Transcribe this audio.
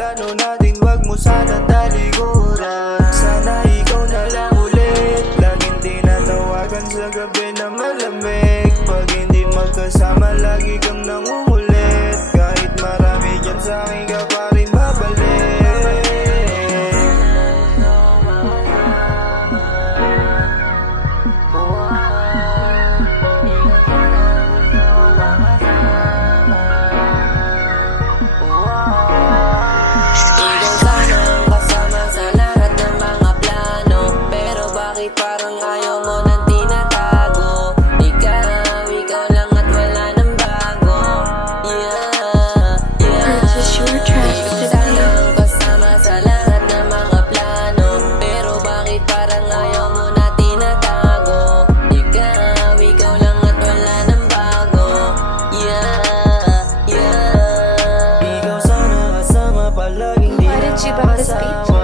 plano natin, wag mo sana talikuran. Sana ikaw na lang ulit, laging tinatawagan sa gabi na malamig. Pag hindi magkasama, lagi kang nangungulit. Kahit marami dyan sa'kin ka pa rin babalik. Parang ayaw mo nang tinatago. Ikaw lang at wala nang bago. Yeah, yeah. Purchase your tracks Ikaw today. sanang kasama sa lahat ng mga plano. Pero bakit parang ayaw mo na tinatago? Ikaw lang at wala nang bago. Yeah, yeah. Ikaw sana kasama, palaging di Why did you buy this beat?